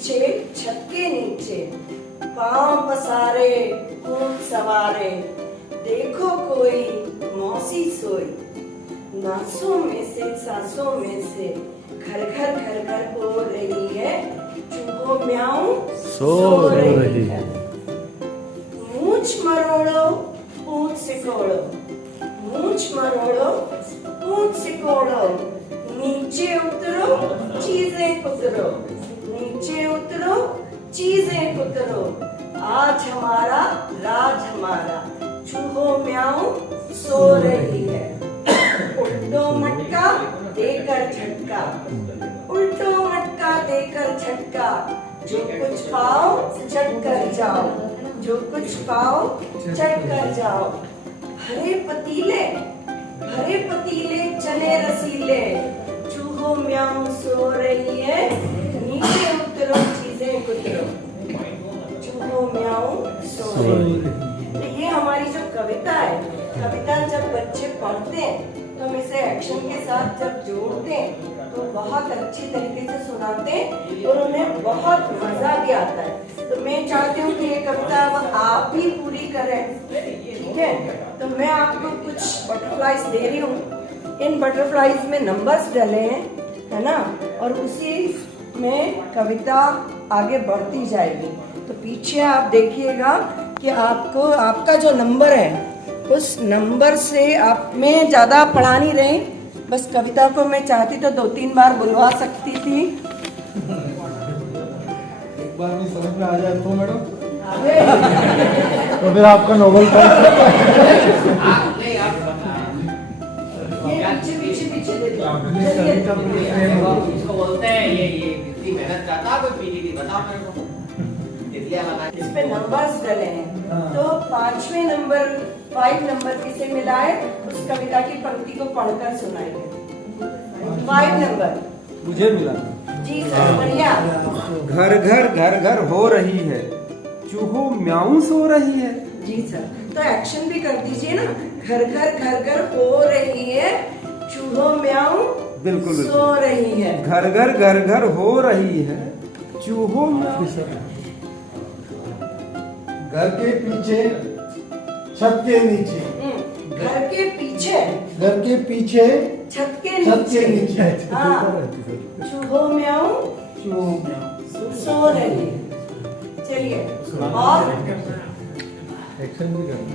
पीछे छत के नीचे, पांव पसारे ऊंट सवारे, देखो कोई मौसी सोई, नासों में से सांसों में से घर घर हो रही है, चूहो म्याऊं सो रही है। मूंछ मरोड़ो पूंछ सिकोड़ो, मूंछ मरोड़ो पूंछ सिकोड़ो, नीचे उतरो चीजें कुतरो, नीचे उतरो चीजें कुतरो, आज हमारा राज हमारा, चूहो म्याऊं सो रही है। उल्टो मटका देकर झटका, उल्टो मटका देकर झटका, जो कुछ पाओ चट कर जाओ, जो कुछ पाओ चट कर जाओ। भरे पतीले चने रसीले, चूहो म्याऊं सो रही है, नीचे उतरो चीजें कुतरो, चूहो म्याऊं सो रही है। तो ये हमारी जो कविता है, कविता जब बच्चे पढ़ते हैं तो हम इसे एक्शन के साथ जब जोड़ते हैं तो बहुत अच्छी तरीके से सुनाते हैं और उन्हें बहुत मजा भी आता है। तो मैं चाहती हूँ कि ये कविता अब आप भी पूरी करें, ठीक है? तो मैं आपको कुछ बटरफ्लाइज दे रही हूँ, इन बटरफ्लाइज में नंबर्स डले हैं, है ना, और उसी में कविता आगे बढ़ती जाएगी। तो पीछे आप देखिएगा कि आपको आपका जो नंबर है उस नंबर से आप, मैं ज़्यादा पढ़ा नहीं रही, बस कविता को मैं चाहती तो 2-3 बार बुलवा सकती थी। एक बार में समझ में आ जाए तो मैडम तो फिर आपका नोबेल प्राइज। पीछे दे दो। इसको बोलते हैं ये इतनी मेहनत करता है कोई पीडीडी, बताओ मेरे को। इस पे नंबर्स डले हैं, तो 5 नंबर किसे मिलाए, उस कविता की पंक्ति को पढ़कर सुनाएंगे। 5 नंबर मुझे मिला। जी सर, बढ़िया। घर घर हो रही है, चूहो म्याऊं सो रही है। जी सर, तो एक्शन भी कर दीजिए ना, घर घर हो रही है, चूहो म्याऊं बिल्कुल सो रही है। घर हो रही है, चूहो म्याऊं। घर के पीछे छत के नीचे, घर के पीछे छत के नीचे हाँ, चूहो म्याऊं सो रही है। चलिए, और एक्शन भी करना।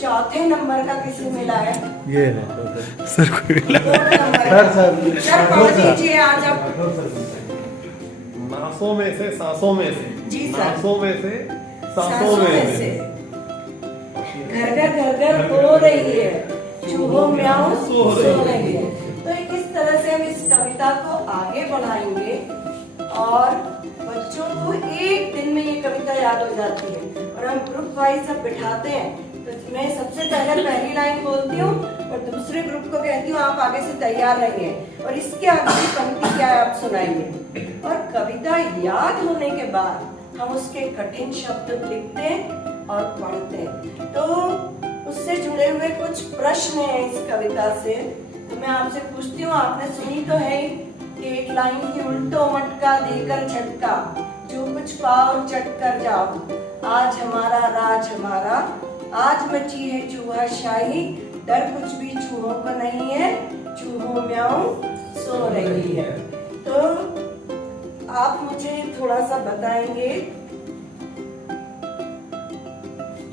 चौथे नंबर का किसे मिला है? ये है सर, कोई सर पढ़ दीजिए आज आप। नासों में से सांसों में से, जी सर। नासों में से सांसों में से घर हो रही है, चूहो म्याऊं सो रही है। तो इस तरह से हम इस कविता को आगे बढ़ाएंगे और बच्चों को एक दिन में ये कविता याद हो जाती है। और हम ग्रुप वाइज सब बिठाते हैं, तो मैं सबसे पहले पहली लाइन बोलती हूँ और दूसरे ग्रुप को कहती हूँ आप आगे से तैयार रहिए, और इसके आगे की पंक्ति क्या है आप सुनाएंगे। और कविता याद होने के बाद हम उसके कठिन शब्द लिखते हैं और पढ़ते हैं। तो उससे जुड़े हुए कुछ प्रश्न हैं इस कविता से, तो मैं आपसे पूछती हूँ, आपने सुनी तो है कि एक लाइन की उल्टो मटका देकर झटका, जो कुछ पाओ चट कर जाओ, आज हमारा राज हमारा, आज मची है चूहा शाही, डर कुछ भी चूहों को नहीं है, चूहो म्याऊं सो रही है। तो आप मुझे थोड़ा सा बताएंगे,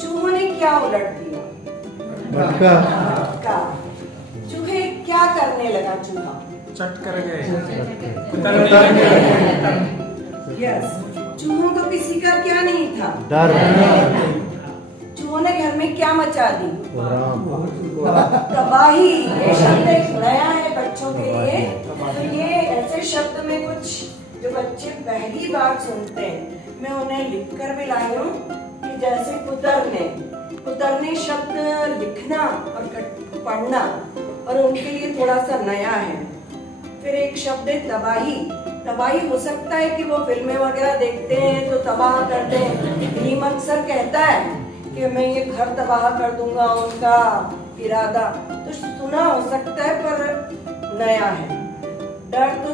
चूहों ने क्या उलट दिया? मटका। चूहे क्या करने लगा? चूहा चट कर गए। यस, चूहों को किसी का क्या नहीं था? डर। चूहों ने घर में क्या मचा दी? तबाही। ये शब्द एक नया है बच्चों के लिए, तो ये ऐसे शब्द में कुछ जो बच्चे पहली बार सुनते हैं, मैं उन्हें लिखकर भी लाई हूँ कि जैसे कुतरने शब्द लिखना और पढ़ना और उनके लिए थोड़ा सा नया है। फिर एक शब्द है तबाही हो सकता है कि वो फिल्में वगैरह देखते हैं तो तबाह करते हैं। भीम अक्सर कहता है कि मैं ये घर तबाह कर दूंगा, उनका इरादा तो सुना हो सकता है पर नया है। डर तो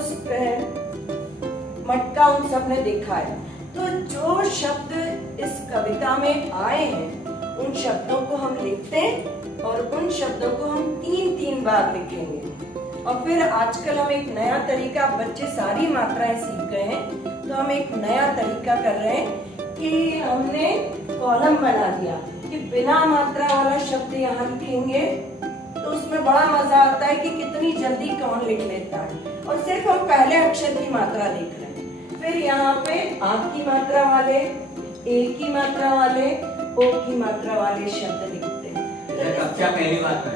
मटका उन सब ने देखा है। तो जो शब्द इस कविता में आए हैं उन शब्दों को हम लिखते हैं और उन शब्दों को हम 3-3 बार लिखेंगे। और फिर आजकल हम एक नया तरीका, बच्चे सारी मात्राएं सीख गए हैं, तो हम एक नया तरीका कर रहे हैं कि हमने कॉलम बना दिया कि बिना मात्रा वाला शब्द यहाँ लिखेंगे तो उसमें बड़ा मजा आता है कि कितनी जल्दी कौन लिख लेता है। और सिर्फ हम पहले अक्षर की मात्रा लिख रहे हैं। फिर यहाँ पे आ की मात्रा वाले, ए की मात्रा वाले, ओ की मात्रा वाले शब्द लिखते हैं। कक्षा पहली बात है,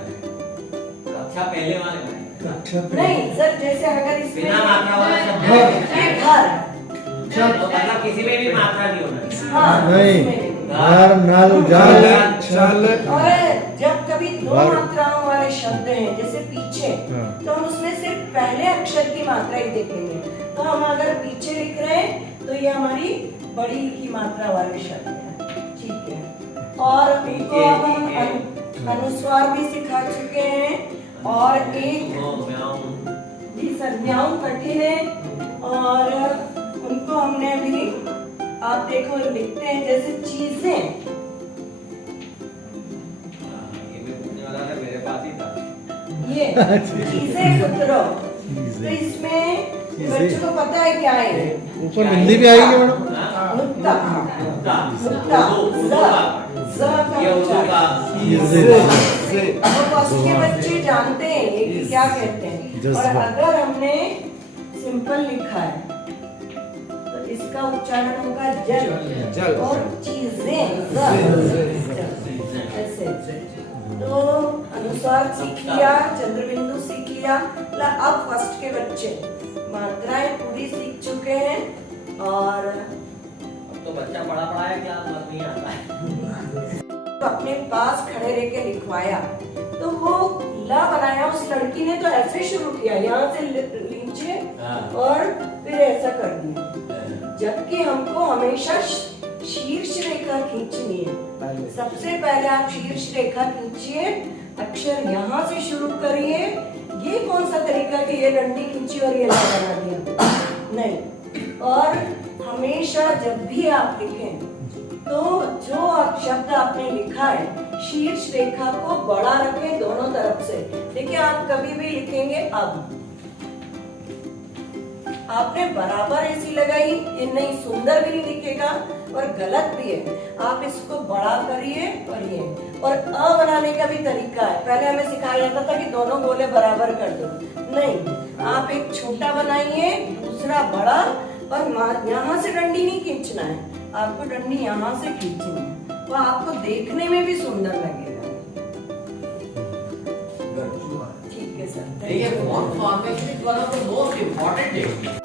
कक्षा पहले वाले नहीं सर, जैसे अगर इसमें बिना मात्रा वाला शब्द घर, तो मतलब किसी में भी मात्रा नहीं होना। हाँ, नहीं, उसमें घर, नल, जल, चल। और जब कभी दो मात्राओं वाले शब्द हैं जैसे पीछे, हाँ। तो हम उसमें सिर्फ पहले अक्षर की मात्रा ही देखेंगे। तो हम अगर पीछे लिख रहे हैं तो ये हमारी बड़ी की मात्रा वाले शब्द हैं, ठीक है। और उनको अब हम अनुस्वार भी सिखा चुके हैं। और एक जी सर, म्याऊं कठिन है और उनको हमने अभी, आप देखो लिखते हैं जैसे चीजें, मेरे पास ही था। ये चीजें कुतरो, तो इसमें बच्चों को पता है क्या है? ऊपर हिंदी भी आएगी मैडम? नुक्ता, नुक्ता, ज का उच्चारण। तो फर्स्ट के बच्चे जानते हैं ये कि क्या कहते हैं। और अगर हमने सिंपल लिखा है तो इसका उच्चारण होगा जल, जल। और चीजें ऐसे। तो अनुस्वार सीख लिया, चंद्रबिंदु सीख लिया। अब फर्स्ट के बच्चे मात्राएं पूरी सीख चुके हैं और तो बच्चा पढ़ा है क्या मत नहीं आता है। तो अपने पास खड़े रह के लिखवाया तो वो ला बनाया। उस लड़की ने तो ऐसे शुरू किया, यहाँ से नीचे और फिर ऐसा कर दिया, जबकि हमको हमेशा शीर्ष रेखा खींचनी है। सबसे पहले आप शीर्ष रेखा खींचिए, अक्षर यहाँ से शुरू करिए। ये कौन सा तरीका कि ये डंडी खींची और ये ला बना दिया, नहीं। और हमेशा जब भी आप लिखें तो जो शब्द आपने लिखा है शीर्ष रेखा को बड़ा रखें दोनों तरफ से। देखिए आप कभी भी लिखेंगे, अब आपने बराबर ऐसी लगाई, ये नहीं सुंदर भी नहीं दिखेगा और गलत भी है। आप इसको बड़ा करिए और ये, और अ बनाने का भी तरीका है। पहले हमें सिखाया जाता था कि दोनों गोले बराबर कर दो, नहीं, आप एक छोटा बनाइए, दूसरा बड़ा, और यहाँ से डंडी नहीं खींचना है, आपको डंडी यहाँ से खींचनी है, तो आपको देखने में भी सुंदर लगेगा। ठीक है सर। देखिए font formation is one of the most important thing.